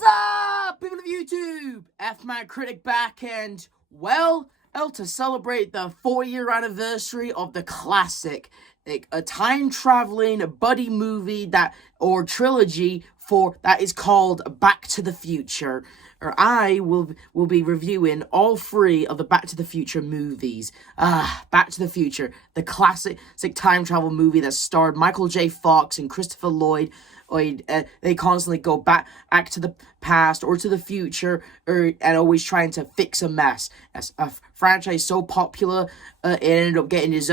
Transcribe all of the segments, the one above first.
What's up, people of YouTube? F-Man Critic back, and, well, to celebrate the 4-year anniversary of the classic, a time-traveling buddy movie or trilogy that is called Back to the Future. I will be reviewing all 3 of the Back to the Future movies. Back to the Future, the classic time travel movie that starred Michael J. Fox and Christopher Lloyd. They constantly go back to the past or to the future, and always trying to fix a mess. As a franchise so popular, it ended up getting its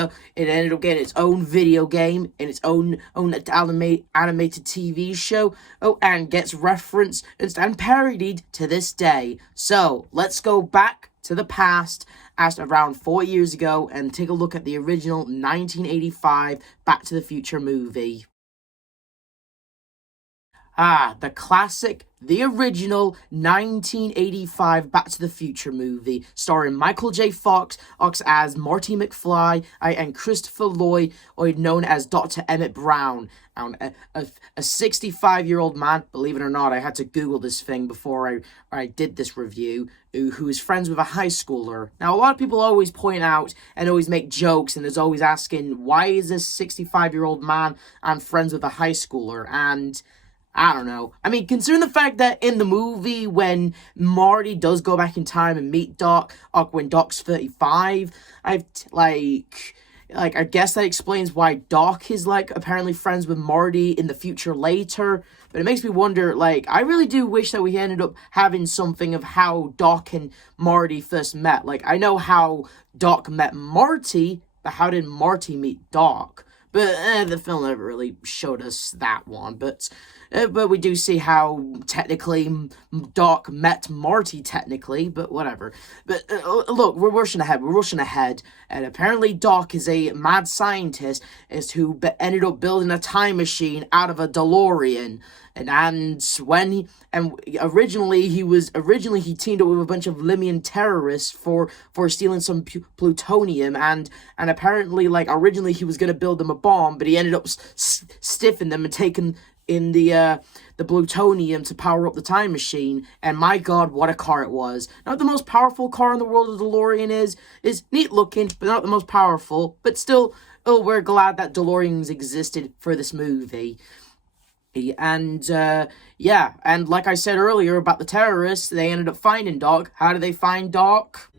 own video game and its own animated TV show. And gets referenced and parodied to this day. So let's go back to the past, as around 4 years ago, and take a look at the original 1985 Back to the Future movie. The classic, the original 1985 Back to the Future movie, starring Michael J. Fox as Marty McFly and Christopher Lloyd, known as Dr. Emmett Brown. A 65-year-old man, believe it or not, I had to Google this thing before I did this review, who is friends with a high schooler. Now, a lot of people always point out and always make jokes, and is always asking, why is this 65-year-old man friends with a high schooler? And I don't know. I mean, considering the fact that in the movie, when Marty does go back in time and meet Doc, when Doc's 35, I guess that explains why Doc is, apparently friends with Marty in the future later. But it makes me wonder, I really do wish that we ended up having something of how Doc and Marty first met. I know how Doc met Marty, but how did Marty meet Doc? But the film never really showed us that one. But we do see how technically Doc met Marty technically, but whatever. But look, we're rushing ahead. And apparently Doc is a mad scientist who ended up building a time machine out of a DeLorean. And originally he teamed up with a bunch of Limian terrorists for stealing some plutonium, and apparently originally he was gonna build them a bomb, but he ended up stiffing them and taking in the plutonium to power up the time machine. And my god, what a car it was. Not the most powerful car in the world, the DeLorean is neat looking, but not the most powerful. But still, we're glad that DeLoreans existed for this movie. And, and like I said earlier about the terrorists, they ended up finding Doc. How did they find Doc?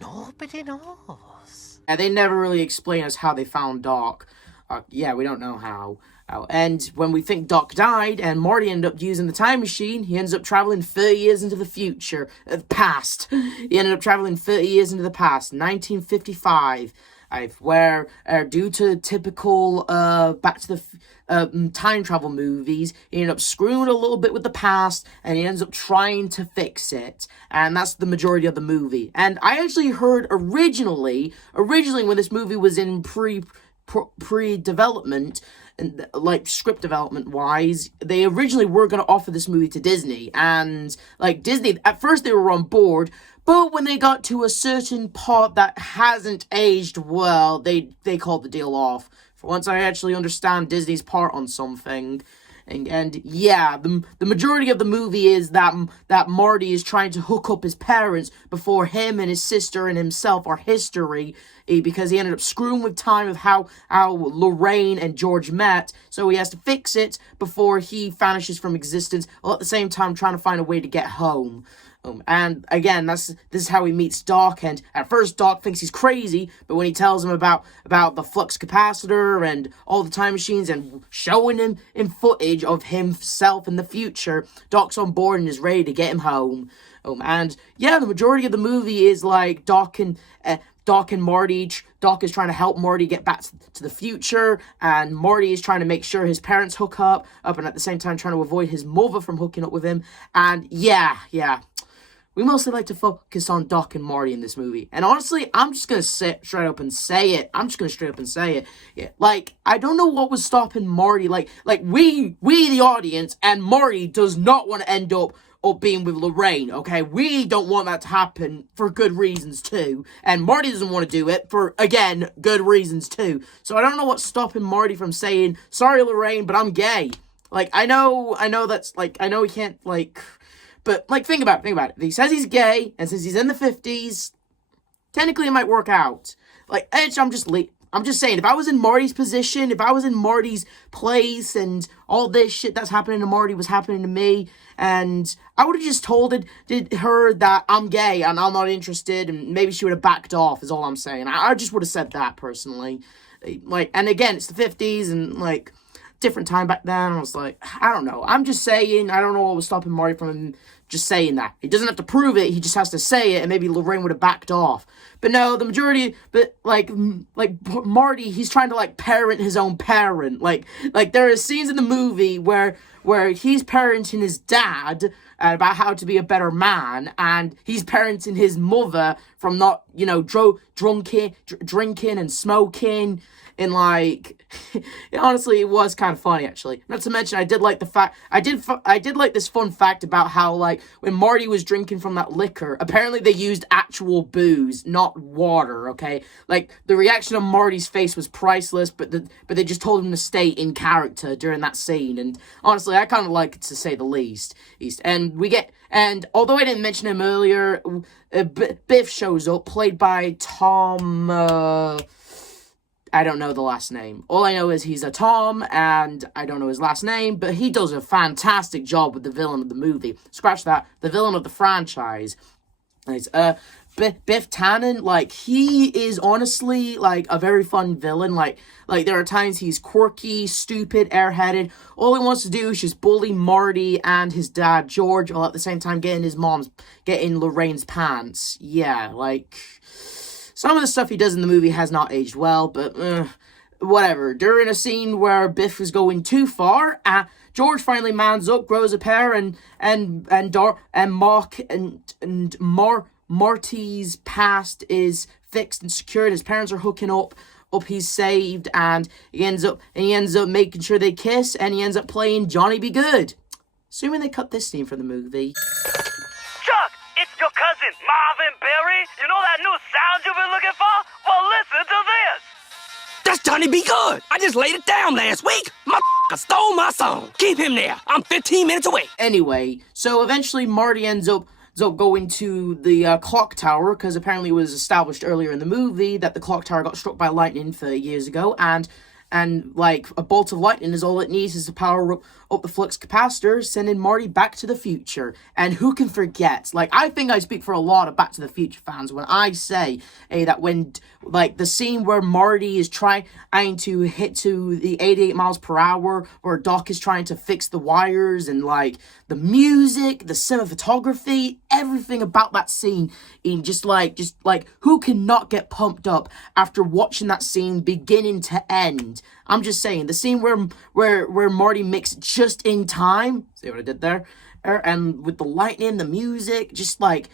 Nobody knows. And they never really explain us how they found Doc. We don't know how. And when we think Doc died and Marty ended up using the time machine, he ends up traveling 30 years into the future. Past. He ended up traveling 30 years into the past, 1955. Where, due to typical Back to the time travel movies, he ended up screwing a little bit with the past, and he ends up trying to fix it. And that's the majority of the movie. And I actually heard originally when this movie was in pre-development, and script development wise, they originally were going to offer this movie to Disney, and Disney at first they were on board, but when they got to a certain part that hasn't aged well, they called the deal off. For once, I actually understand Disney's part on something. And yeah, the majority of the movie is that Marty is trying to hook up his parents before him and his sister and himself are history, because he ended up screwing with time of how Lorraine and George met, so he has to fix it before he vanishes from existence, while at the same time trying to find a way to get home. And again, this is how he meets Doc, and at first Doc thinks he's crazy, but when he tells him about the flux capacitor and all the time machines and showing him in footage of himself in the future, Doc's on board and is ready to get him home. And yeah, the majority of the movie is Doc and Marty. Doc is trying to help Marty get back to the future, and Marty is trying to make sure his parents hook up, and at the same time trying to avoid his mother from hooking up with him. And yeah. We mostly like to focus on Doc and Marty in this movie. And honestly, I'm just gonna straight up and say it. Yeah, I don't know what was stopping Marty. We the audience, and Marty does not want to end up being with Lorraine, okay? We don't want that to happen for good reasons too. And Marty doesn't want to do it for, again, good reasons too. So I don't know what's stopping Marty from saying, sorry Lorraine, but I'm gay. Like, I know that's, like, I know he can't, like, but, like, think about it. If he says he's gay, and since he's in the 50s, technically it might work out. Like, I'm just saying, if I was in Marty's position, if I was in Marty's place, and all this shit that's happening to Marty was happening to me, and I would have just told her that I'm gay and I'm not interested, and maybe she would have backed off, is all I'm saying. I just would have said that, personally. Like, and again, it's the 50s, and, like, different time back then. I was like, I don't know. I'm just saying, I don't know what was stopping Marty from just saying that. He doesn't have to prove it, he just has to say it, and maybe Lorraine would have backed off. But no, the majority, but, like Marty, he's trying to, like, parent his own parent. Like, there are scenes in the movie where he's parenting his dad about how to be a better man, and he's parenting his mother from not, drinking and smoking, and, like, honestly, it was kind of funny, actually. Not to mention, I did like the fact, I did like this fun fact about how, like, when Marty was drinking from that liquor, apparently they used actual booze, not water, okay? Like, the reaction on Marty's face was priceless, but they just told him to stay in character during that scene, and honestly, I kind of like it, to say the least. And although I didn't mention him earlier, Biff shows up, played by Tom, I don't know the last name. All I know is he's a Tom, and I don't know his last name, but he does a fantastic job with the villain of the movie. Scratch that, the villain of the franchise. It's, Biff Tannen, like, he is honestly, like, a very fun villain. Like, there are times he's quirky, stupid, airheaded. All he wants to do is just bully Marty and his dad, George, while at the same time getting Lorraine's pants. Yeah, like, some of the stuff he does in the movie has not aged well, but whatever. During a scene where Biff was going too far, George finally mans up, grows a pair, and Marty's past is fixed and secured. His parents are hooking up. He's saved, and he ends up making sure they kiss, and he ends up playing Johnny Be Good. Assuming they cut this scene from the movie. Chuck, it's your cousin, Marvin Berry. You know that new sound you've been looking for? Well, listen to this. That's Johnny Be Good. I just laid it down last week. My stole my song. Keep him there. I'm 15 minutes away. Anyway, so eventually Marty ends up going to the clock tower, because apparently it was established earlier in the movie that the clock tower got struck by lightning 30 years ago, and like, a bolt of lightning is all it needs is to power up the flux capacitor, sending Marty back to the future. And who can forget? Like, I think I speak for a lot of Back to the Future fans when I say that when, like, the scene where Marty is trying to hit to the 88 miles per hour, where Doc is trying to fix the wires, and, like, the music, the cinematography, everything about that scene, in just like, who cannot get pumped up after watching that scene beginning to end? I'm just saying, the scene where Marty makes it just in time, see what I did there? And with the lightning, the music, just like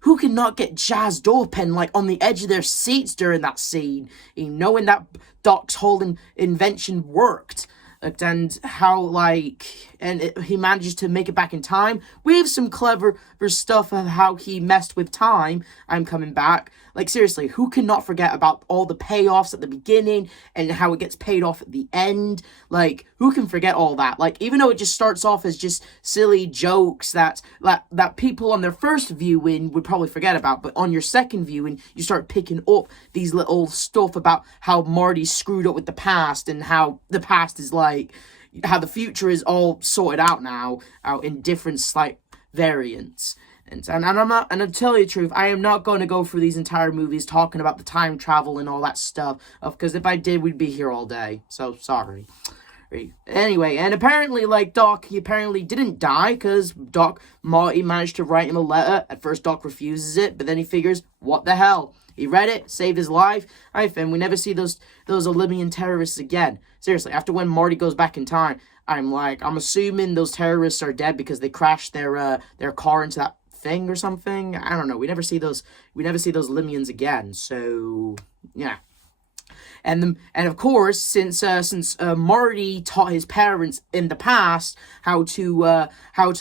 who cannot get jazzed up and, like, on the edge of their seats during that scene, knowing that Doc's whole invention worked. And how, like, he manages to make it back in time. We have some clever stuff of how he messed with time. I'm coming back. Like, seriously, who cannot forget about all the payoffs at the beginning and how it gets paid off at the end? Like, who can forget all that? Like, even though it just starts off as just silly jokes that people on their first viewing would probably forget about, but on your second viewing, you start picking up these little stuff about how Marty screwed up with the past, and how the past is like, how the future is all sorted out now, out in different slight variants. And to tell you the truth, I am not going to go through these entire movies talking about the time travel and all that stuff, because if I did, we'd be here all day. So, sorry. Anyway, and apparently, like, Doc, he apparently didn't die, because Marty managed to write him a letter. At first, Doc refuses it, but then he figures, what the hell? He read it, saved his life, and we never see those Olympian terrorists again. Seriously, after when Marty goes back in time, I'm assuming those terrorists are dead because they crashed their car into that thing or something. I don't know. We never see those Limians again. So yeah. and of course, since Marty taught his parents in the past how to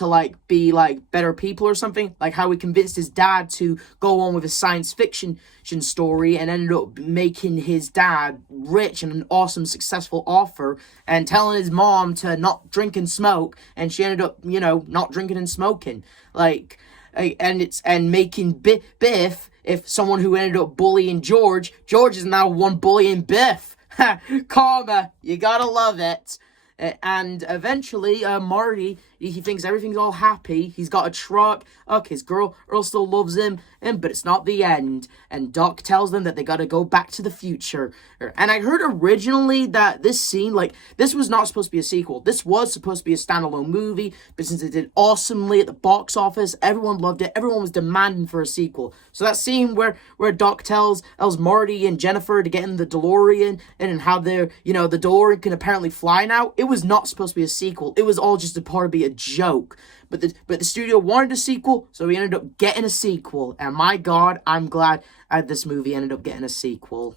like be like better people or something, like how he convinced his dad to go on with a science fiction story and ended up making his dad rich and an awesome successful author, and telling his mom to not drink and smoke, and she ended up, you know, not drinking and smoking, like, and making Biff, if someone who ended up bullying George is now one bullying Biff. Karma, you gotta love it. And eventually, Marty, he thinks everything's all happy. He's got a truck. Okay, his girl still loves him, but it's not the end. And Doc tells them that they gotta go back to the future. And I heard originally that this scene, like, this was not supposed to be a sequel. This was supposed to be a standalone movie, but since it did awesomely at the box office, everyone loved it. Everyone was demanding for a sequel. So that scene where Doc tells Marty and Jennifer to get in the DeLorean, and how they're, you know, the DeLorean can apparently fly now, it was not supposed to be a sequel. It was all just a part of be a joke. But the studio wanted a sequel, so we ended up getting a sequel. And my God, I'm glad this movie ended up getting a sequel.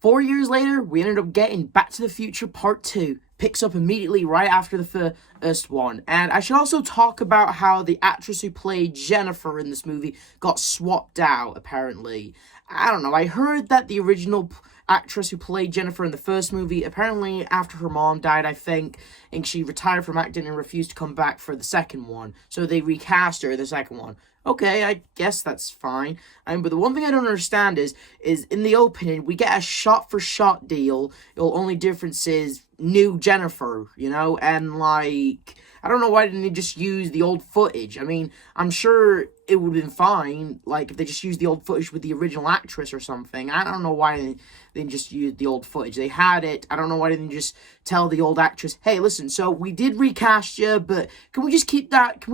4 years later, we ended up getting Back to the Future Part 2. Picks up immediately right after the first one. And I should also talk about how the actress who played Jennifer in this movie got swapped out, apparently. I don't know, I heard that the original actress who played Jennifer in the first movie, apparently after her mom died, I think, and she retired from acting and refused to come back for the second one. So they recast her the second one. Okay, I guess that's fine. But the one thing I don't understand is in the opening, we get a shot-for-shot deal. The only difference is new Jennifer, you know? And, like, I don't know why didn't they just use the old footage. I mean, I'm sure it would have been fine, like, if they just used the old footage with the original actress or something. I don't know why they didn't just use the old footage. They had it. I don't know why they didn't just tell the old actress, hey, listen, so we did recast you, but can we just keep that,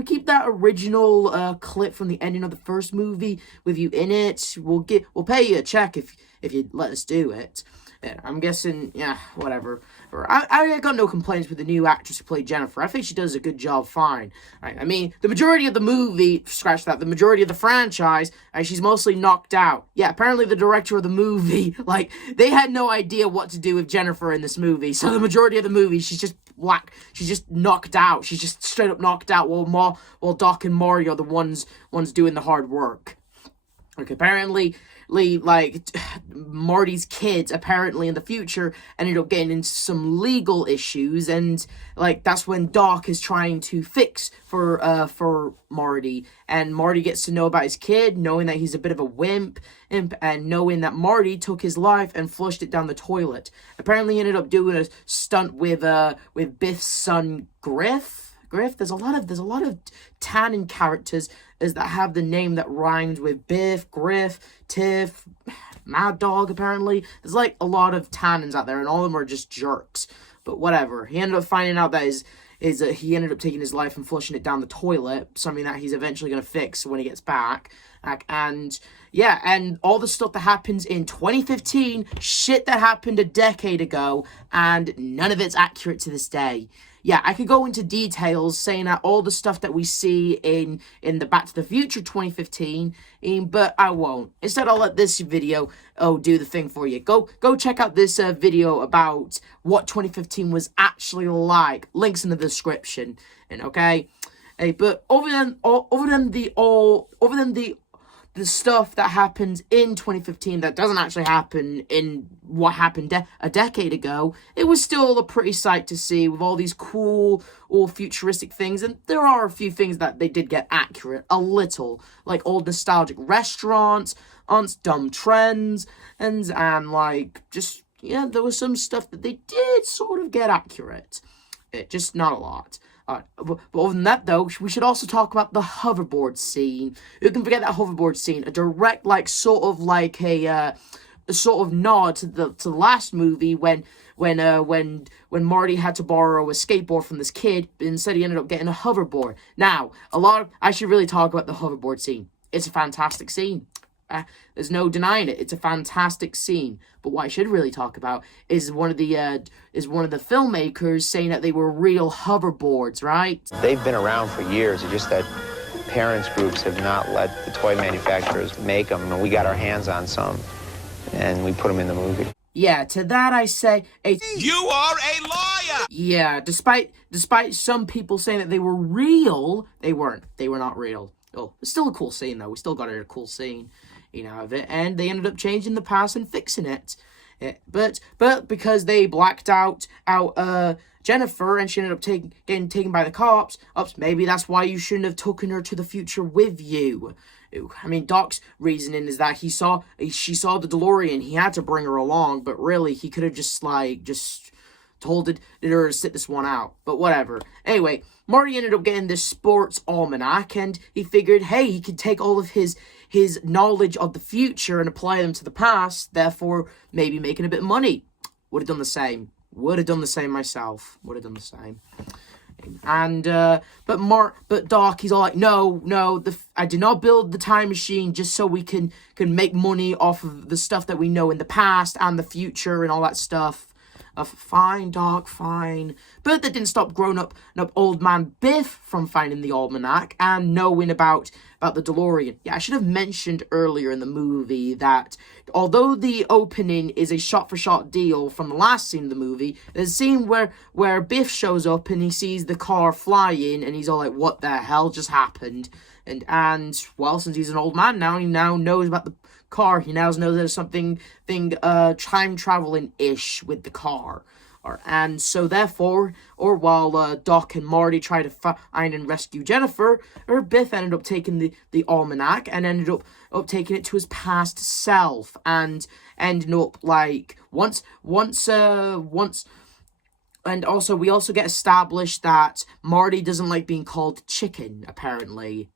original clip from the ending of the first movie with you in it? We'll pay you a check if you let us do it. Yeah, I'm guessing, yeah, whatever. I got no complaints with the new actress who played Jennifer. I think she does a good job fine. Right, I mean, the majority of the movie, scratch that, the majority of the franchise, she's mostly knocked out. Yeah, apparently the director of the movie, like, they had no idea what to do with Jennifer in this movie. So the majority of the movie, she's just she's just knocked out. She's just straight up knocked out while Doc and Mario are the ones doing the hard work. Okay, apparently, like, Marty's kids, apparently, in the future, ended up getting into some legal issues, and, like, that's when Doc is trying to fix for Marty, and Marty gets to know about his kid, knowing that he's a bit of a wimp, and knowing that Marty took his life and flushed it down the toilet. Apparently, he ended up doing a stunt with Biff's son, Griff. There's a lot of Tannen characters that have the name that rhymes with Biff, Griff, Tiff, Mad Dog, apparently. There's, like, a lot of Tannens out there, and all of them are just jerks. But whatever. He ended up finding out that he ended up taking his life and flushing it down the toilet, something that he's eventually going to fix when he gets back. And, yeah, and all the stuff that happens in 2015, shit that happened a decade ago, and none of it's accurate to this day. Yeah, I could go into details saying that all the stuff that we see in the Back to the Future 2015, but I won't. Instead, I'll let this video do the thing for you. Go check out this video about what 2015 was actually like. Links in the description. And okay, but other than the stuff that happened in 2015 that doesn't actually happen in what happened a decade ago, it was still a pretty sight to see with all these cool or futuristic things. And there are a few things that they did get accurate, a little, like old nostalgic restaurants, Aunt's dumb trends, and like, just, yeah, there was some stuff that they did sort of get accurate. Just not a lot. But other than that, though, we should also talk about the hoverboard scene. Who can forget that hoverboard scene? A direct, like, sort of like a sort of nod to the last movie when Marty had to borrow a skateboard from this kid, but instead he ended up getting a hoverboard. Now, I should really talk about the hoverboard scene. It's a fantastic scene. There's no denying it. It's a fantastic scene. But what I should really talk about is one of the filmmakers saying that they were real hoverboards, right? They've been around for years. It's just that parents groups have not let the toy manufacturers make them, and we got our hands on some. and we put them in the movie. Yeah, to that I say, You are a liar! yeah, despite some people saying that they were real, they weren't. They were not real. Oh, it's still a cool scene, though. We still got a cool scene, out of it. And they ended up changing the past and fixing it. But because they blacked out Jennifer and she ended up getting taken by the cops, maybe that's why you shouldn't have taken her to the future with you. I mean, Doc's reasoning is that she saw the DeLorean, he had to bring her along, but really he could have just told her to sit this one out. But whatever. Anyway, Marty ended up getting this sports almanac, and he figured, hey, he could take all of his knowledge of the future and apply them to the past, therefore maybe making a bit of money. Would have done the same. Would have done the same myself. Would have done the same. And but Doc, he's all like, no, I did not build the time machine just so we can make money off of the stuff that we know in the past and the future and all that stuff. Fine, Doc, fine. But that didn't stop grown-up old man Biff from finding the almanac and knowing about the DeLorean. Yeah, I should have mentioned earlier in the movie that although the opening is a shot-for-shot deal from the last scene of the movie, there's a scene where Biff shows up and he sees the car flying and he's all like, what the hell just happened? And well, since he's an old man now, he now knows about the car. He now knows there's something time traveling-ish with the car. And so therefore, while Doc and Marty try to find and rescue Jennifer, Biff ended up taking the almanac and ended up taking it to his past self, and ended up like once and also we also get established that Marty doesn't like being called chicken, apparently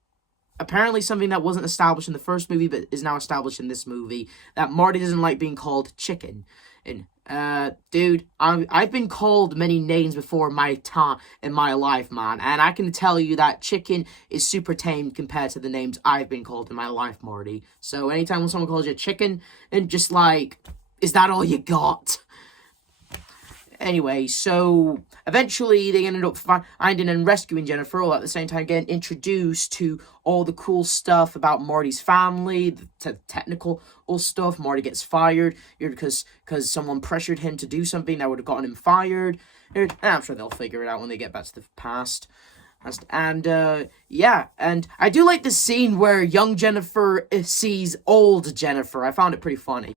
something that wasn't established in the first movie but is now established in this movie, that Marty doesn't like being called chicken. And dude, I've been called many names before in my life, man, and I can tell you that chicken is super tame compared to the names I've been called in my life, Marty. So anytime when someone calls you chicken, and just like, is that all you got? Anyway, so eventually they ended up finding and rescuing Jennifer, all at the same time getting introduced to all the cool stuff about Marty's family, the technical stuff. Marty gets fired because someone pressured him to do something that would have gotten him fired. And I'm sure they'll figure it out when they get back to the past. And yeah, and I do like the scene where young Jennifer sees old Jennifer. I found it pretty funny.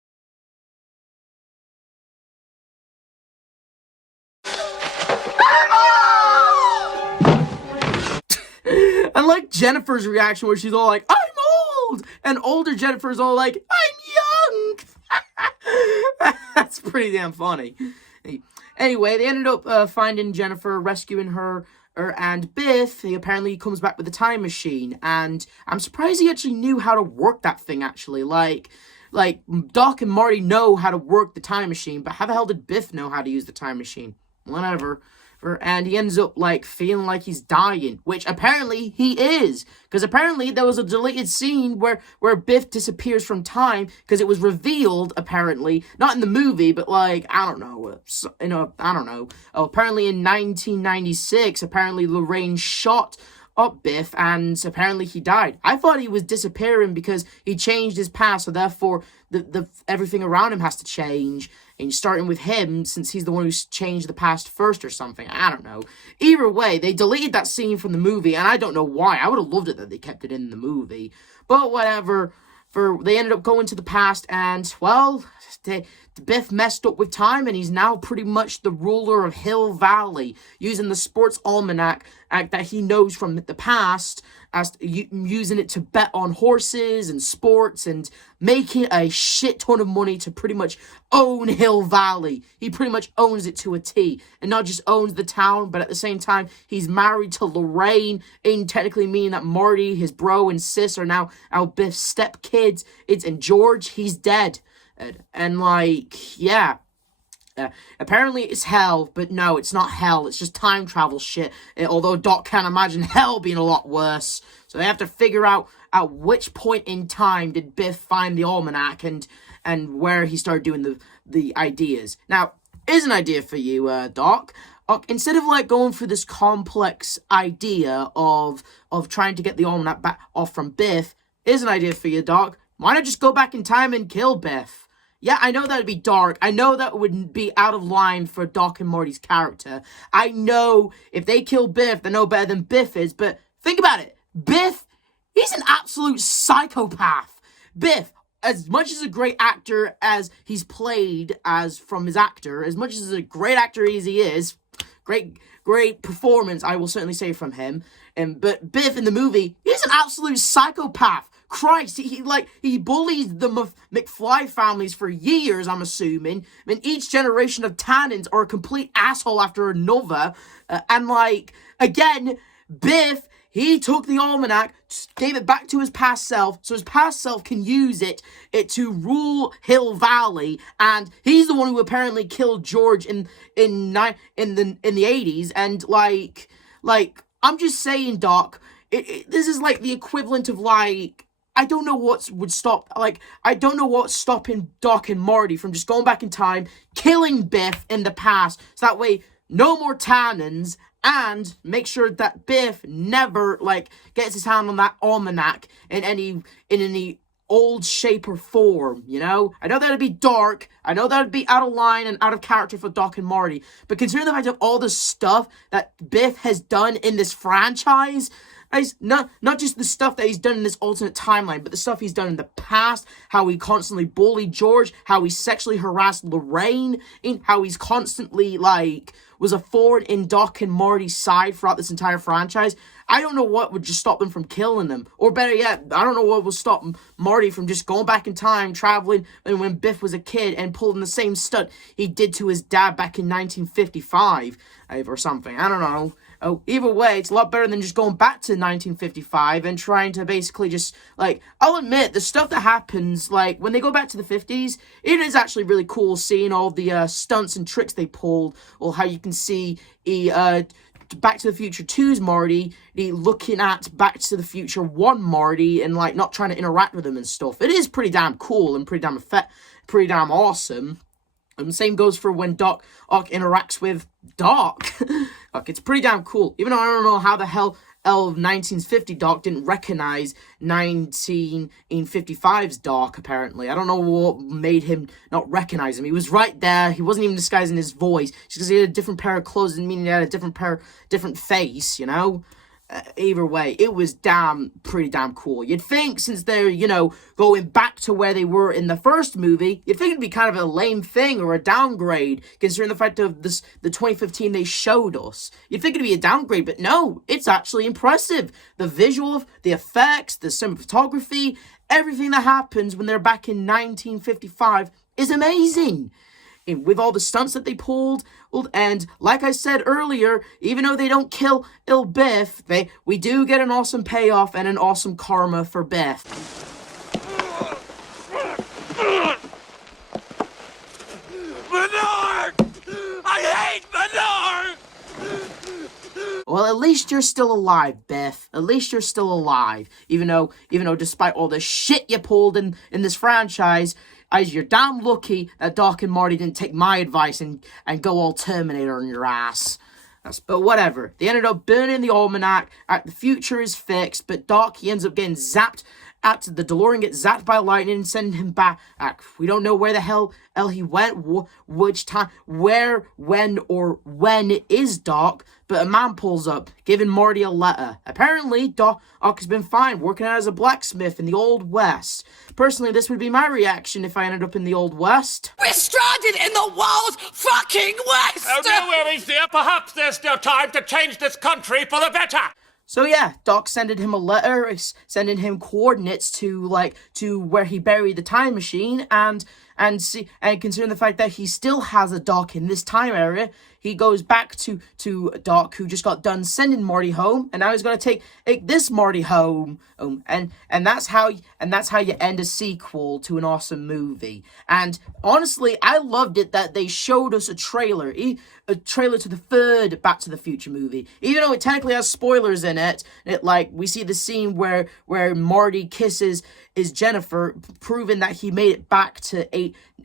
I like Jennifer's reaction where she's all like, I'm old! And older Jennifer's all like, I'm young! That's pretty damn funny. Anyway, they ended up finding Jennifer, rescuing her, and Biff, he apparently comes back with a time machine, and I'm surprised he actually knew how to work that thing, actually. Like, Doc and Marty know how to work the time machine, but how the hell did Biff know how to use the time machine? Whatever. And he ends up, like, feeling like he's dying, which apparently he is, because apparently there was a deleted scene where Biff disappears from time, because it was revealed, apparently, not in the movie, but, like, I don't know, I don't know. Apparently in 1996, apparently Lorraine shot up Biff, and apparently he died. I thought he was disappearing because he changed his past, so therefore the everything around him has to change, and starting with him, since he's the one who's changed the past first or something. I don't know. Either way, they deleted that scene from the movie, and I don't know why. I would have loved it that they kept it in the movie. But whatever. They ended up going to the past, and, well, Biff messed up with time, and he's now pretty much the ruler of Hill Valley, using the sports almanac that he knows from the past, using it to bet on horses and sports, and making a shit ton of money to pretty much own Hill Valley. He pretty much owns it to a T, and not just owns the town, but at the same time, he's married to Lorraine, and technically meaning that Marty, his bro, and sis are now Biff's stepkids. And George, he's dead. And like, yeah. Apparently it's hell, but no, it's not hell. It's just time travel shit. Although Doc can't imagine hell being a lot worse. So they have to figure out at which point in time did Biff find the almanac and where he started doing the ideas. Now, here's an idea for you, Doc. Instead of like going through this complex idea of trying to get the almanac back off from Biff, here's an idea for you, Doc. Why not just go back in time and kill Biff? Yeah, I know that would be dark. I know that would be out of line for Doc and Marty's character. I know if they kill Biff, they're no better than Biff is, but think about it. Biff, he's an absolute psychopath. Biff, as much as a great actor as he's played as from his actor, as much as a great actor as he is, great performance, I will certainly say from him. But Biff in the movie, he's an absolute psychopath. Christ, he bullied the McFly families for years, I'm assuming. I mean, each generation of Tannins are a complete asshole after another. Again, Biff, he took the almanac, gave it back to his past self, so his past self can use it to rule Hill Valley, and he's the one who apparently killed George in the 80s, and I'm just saying, Doc, this is like the equivalent of I don't know what would stop, I don't know what's stopping Doc and Marty from just going back in time, killing Biff in the past, so that way, no more Tannins, and make sure that Biff never, gets his hand on that almanac in any old shape or form, you know? I know that'd be dark, I know that'd be out of line and out of character for Doc and Marty, but considering the fact of all the stuff that Biff has done in this franchise, not just the stuff that he's done in this alternate timeline, but the stuff he's done in the past, how he constantly bullied George, how he sexually harassed Lorraine, how he's constantly, was a thorn in Doc and Marty's side throughout this entire franchise. I don't know what would just stop them from killing them. Or better yet, I don't know what will stop Marty from just going back in time, traveling when Biff was a kid and pulling the same stunt he did to his dad back in 1955 or something. I don't know. Oh, either way, it's a lot better than just going back to 1955 and trying to basically just, I'll admit, the stuff that happens, when they go back to the 50s, it is actually really cool seeing all the stunts and tricks they pulled, or how you can see Back to the Future 2's Marty, looking at Back to the Future 1 Marty, and, not trying to interact with him and stuff. It is pretty damn cool and pretty damn awesome. And the same goes for when Doc Ock interacts with Doc. It's pretty damn cool. Even though I don't know how the hell 1950 Doc didn't recognize 1955's Doc, apparently. I don't know what made him not recognize him. He was right there. He wasn't even disguising his voice. Just because he had a different pair of clothes didn't mean he had a different face, you know? Either way, it was pretty damn cool. You'd think, since they're, going back to where they were in the first movie, you'd think it'd be kind of a lame thing or a downgrade, considering the fact of the 2015 they showed us. You'd think it'd be a downgrade, but no, it's actually impressive. The visual, the effects, the cinematography, everything that happens when they're back in 1955 is amazing. With all the stunts that they pulled, and like I said earlier, even though they don't kill Biff, we do get an awesome payoff and an awesome karma for Biff. Bernard! I hate Bernard! Well, at least you're still alive, Biff. At least you're still alive. Even though despite all the shit you pulled in this franchise, you're damn lucky that Doc and Marty didn't take my advice and go all Terminator on your ass. But whatever. They ended up burning the almanac. The future is fixed, but Doc, he ends up getting zapped. The DeLorean gets zapped by lightning and sending him back. We don't know where the hell he went, which time, where, when it is Doc. But a man pulls up, giving Marty a letter. Apparently, Doc has been fine, working out as a blacksmith in the Old West. Personally, this would be my reaction if I ended up in the Old West. We're stranded in the wild fucking West! Oh, no worries, dear. Perhaps there's still time to change this country for the better. So yeah, Doc sending him a letter, sending him coordinates to where he buried the time machine, and considering the fact that he still has a Doc in this time area, he goes back to Doc, who just got done sending Marty home, and now he's gonna take this Marty home, and that's how you end a sequel to an awesome movie. And honestly, I loved it that they showed us a trailer to the third Back to the Future movie, even though it technically has spoilers in it. We see the scene where Marty kisses Jennifer, proving that he made it back to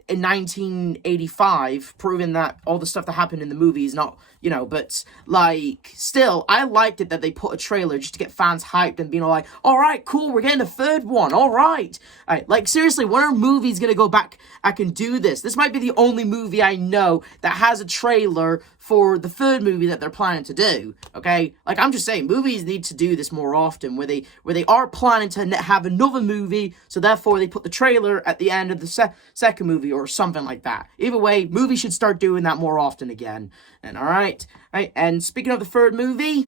in 1985, proving that all the stuff that happened in the movie is not but, like, still, I liked it that they put a trailer just to get fans hyped and being like, alright, cool, we're getting a third one, alright. Like, seriously, when are movies gonna go back, I can do this? This might be the only movie I know that has a trailer for the third movie that they're planning to do, okay? Like, I'm just saying, movies need to do this more often, where they are planning to have another movie, so therefore they put the trailer at the end of the second movie, or something like that. Either way, movies should start doing that more often again. And alright, and speaking of the third movie,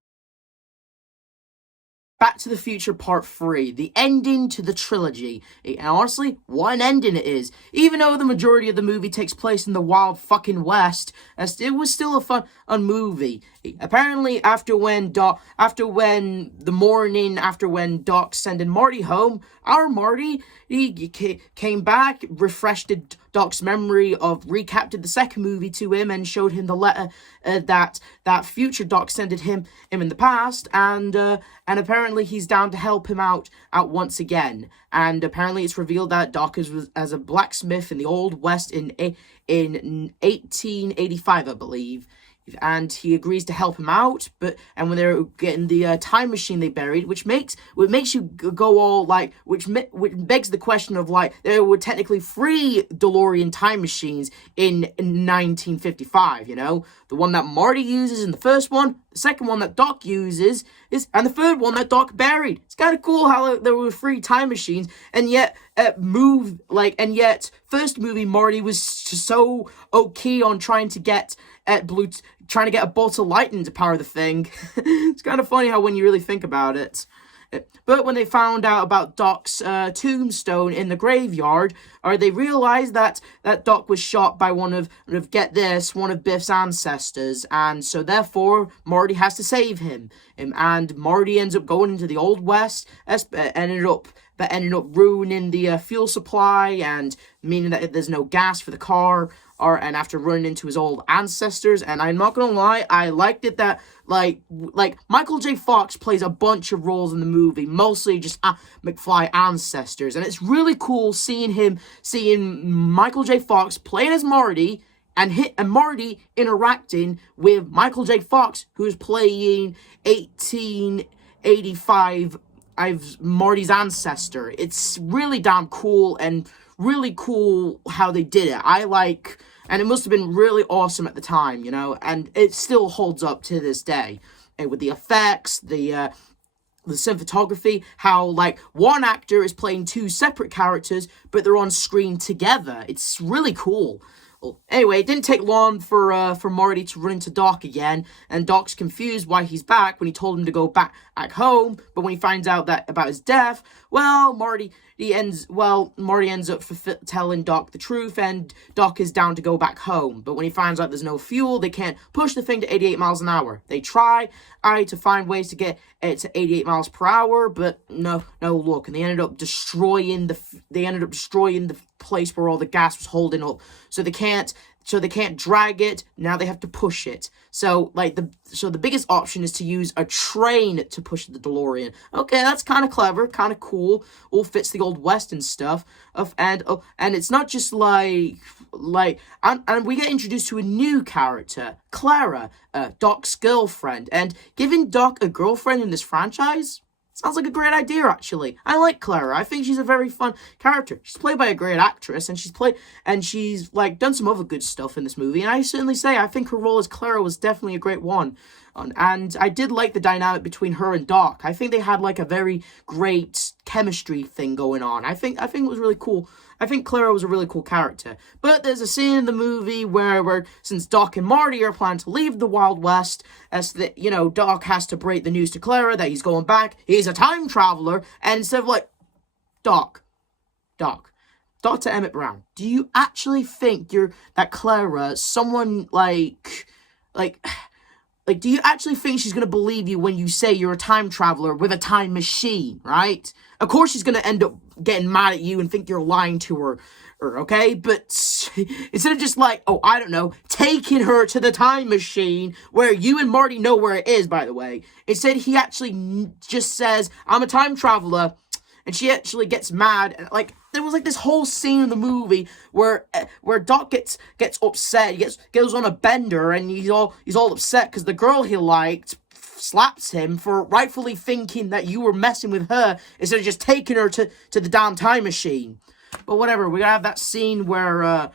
Back to the Future Part 3, the ending to the trilogy. And honestly, what an ending it is. Even though the majority of the movie takes place in the wild fucking West, it was still a fun movie. Apparently, after when Doc sending Marty home, our Marty, he came back, refreshed Doc's memory of, recapped the second movie to him, and showed him the letter that future Doc sent him in the past, and apparently he's down to help him out once again. And apparently it's revealed that Doc is as a blacksmith in the Old West in 1885, I believe. And he agrees to help him out, and when they're getting the time machine they buried, which makes you go all like, which begs the question of, like, there were technically 3 DeLorean time machines in 1955. The one that Marty uses in the first one, the second one that Doc uses and the third one that Doc buried. It's kind of cool how there were 3 time machines, and yet first movie Marty was so okay on trying to get a bolt of lightning to power the thing. It's kind of funny how when you really think about it. But when they found out about Doc's tombstone in the graveyard, they realized that Doc was shot by one of Biff's ancestors, and so therefore Marty has to save him. And Marty ends up going into the Old West, ended up ruining the fuel supply, and meaning that there's no gas for the car, and after running into his old ancestors. And I'm not gonna lie, I liked it that like Michael J. Fox plays a bunch of roles in the movie, mostly just McFly ancestors, and it's really cool seeing Michael J. Fox playing as Marty, and Marty interacting with Michael J. Fox, who's playing 1885 Marty's ancestor. It's really damn cool, and really cool how they did it. And it must have been really awesome at the time, and it still holds up to this day. And with the effects, the cinematography, how, like, one actor is playing 2 separate characters, but they're on screen together. It's really cool. Well, anyway, it didn't take long for Marty to run into Doc again, and Doc's confused why he's back when he told him to go back home. But when he finds out about his death, well, Marty ends up telling Doc the truth, and Doc is down to go back home. But when he finds out there's no fuel, they can't push the thing to 88 miles an hour. They try to find ways to get it to 88 miles per hour, but no luck. And they ended up destroying the place where all the gas was holding up. So they can't drag it. Now they have to push it. So the biggest option is to use a train to push the DeLorean. Okay, that's kind of clever, kind of cool. All fits the Old West and stuff. And it's not just and we get introduced to a new character, Clara, Doc's girlfriend. And giving Doc a girlfriend in this franchise sounds like a great idea, actually. I like Clara. I think she's a very fun character. She's played by a great actress, and she's done some other good stuff in this movie. And I certainly say I think her role as Clara was definitely a great one. And I did like the dynamic between her and Doc. I think they had a very great chemistry thing going on. I think it was really cool. I think Clara was a really cool character. But there's a scene in the movie where since Doc and Marty are planning to leave the Wild West, Doc has to break the news to Clara that he's going back. He's a time traveler, and instead of Doc, Dr. Emmett Brown, do you actually think that Clara, someone do you actually think she's going to believe you when you say you're a time traveler with a time machine, right? Of course she's going to end up getting mad at you and think you're lying to her, okay? But instead of just taking her to the time machine where you and Marty know where it is, by the way, instead he actually just says, I'm a time traveler, and she actually gets mad. And, like, there was like this whole scene in the movie where Doc gets upset. He goes on a bender, and he's all upset because the girl he liked slaps him for rightfully thinking that you were messing with her instead of just taking her to the damn time machine. But whatever, we gotta have that scene where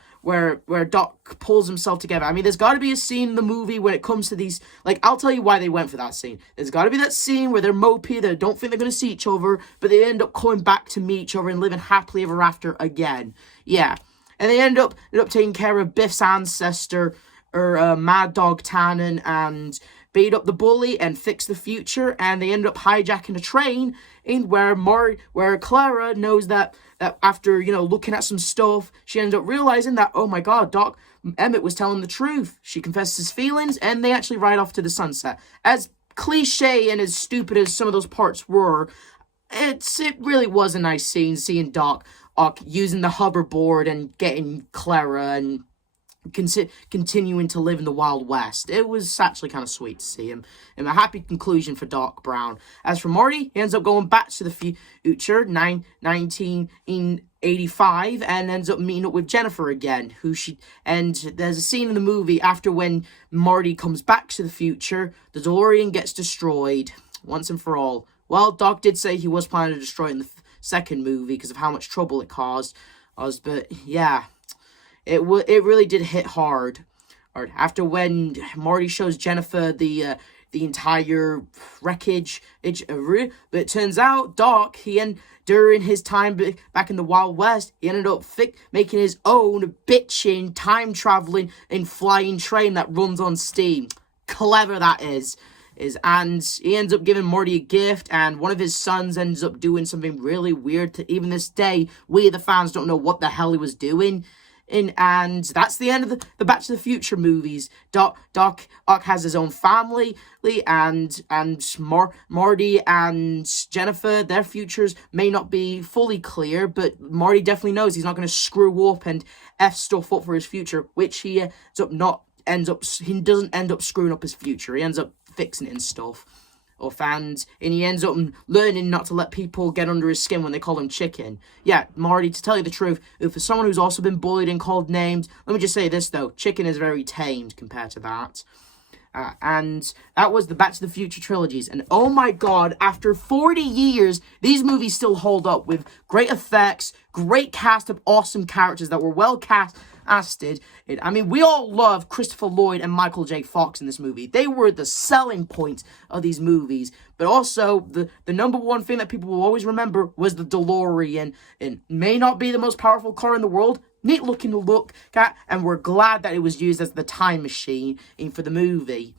Doc pulls himself together. I mean, there's got to be a scene in the movie when it comes to these, like, I'll tell you why they went for that scene. There's got to be that scene where they're mopey, they don't think they're going to see each other, but they end up coming back to meet each other and living happily ever after again. Yeah. And they end up taking care of Biff's ancestor, or Mad Dog Tannen, and beat up the bully and fix the future, and they end up hijacking a train in where Clara knows that after, looking at some stuff, she ends up realizing that, oh my god, Emmett was telling the truth. She confesses his feelings, and they actually ride off to the sunset. As cliche and as stupid as some of those parts were, it really was a nice scene, seeing Doc using the hoverboard and getting Clara and continuing to live in the Wild West. It was actually kind of sweet to see him. And a happy conclusion for Doc Brown. As for Marty, he ends up going back to the future, 1985, and ends up meeting up with Jennifer again, and there's a scene in the movie after when Marty comes back to the future, the DeLorean gets destroyed once and for all. Well, Doc did say he was planning to destroy it in the second movie because of how much trouble it caused us, but yeah, it really did hit hard. Or after when Marty shows Jennifer the entire wreckage, but it turns out Doc, during his time back in the Wild West, he ended up making his own bitchin' time-traveling and flying train that runs on steam. Clever that is. And he ends up giving Marty a gift, and one of his sons ends up doing something really weird. To even this day, we the fans don't know what the hell he was doing. And that's the end of the Back to the Future movies. Doc has his own family, and Marty and Jennifer, their futures may not be fully clear, but Marty definitely knows he's not going to screw up and F stuff up for his future, which he doesn't end up screwing up his future. He ends up fixing it and stuff. And he ends up learning not to let people get under his skin when they call him chicken. Yeah, Marty, to tell you the truth, for someone who's also been bullied and called names, let me just say this though, chicken is very tamed compared to that. And that was the Back to the Future trilogies. And oh my god, after 40 years, these movies still hold up with great effects, great cast of awesome characters that were well casted. I mean, we all love Christopher Lloyd and Michael J. Fox in this movie. They were the selling point of these movies. But also, the number one thing that people will always remember was the DeLorean. It may not be the most powerful car in the world, neat looking to look at, and we're glad that it was used as the time machine for the movie.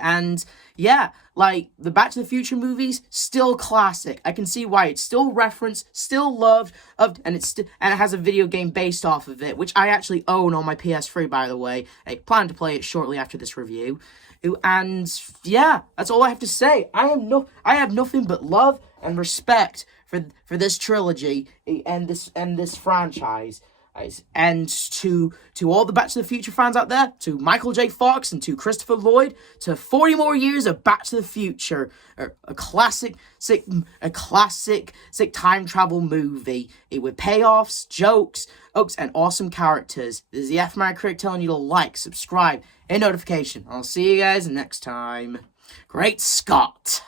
And yeah, like the Back to the Future movies, still classic. I can see why it's still referenced, still loved, and it has a video game based off of it, which I actually own on my PS3, by the way. I plan to play it shortly after this review. And yeah, that's all I have to say. I have nothing but love and respect for this trilogy and this franchise. And to all the Back to the Future fans out there, to Michael J. Fox and to Christopher Lloyd, to 40 more years of Back to the Future, a classic time travel movie with payoffs, jokes, and awesome characters. This is the F-Man Critic telling you to like, subscribe, and notification. I'll see you guys next time. Great Scott!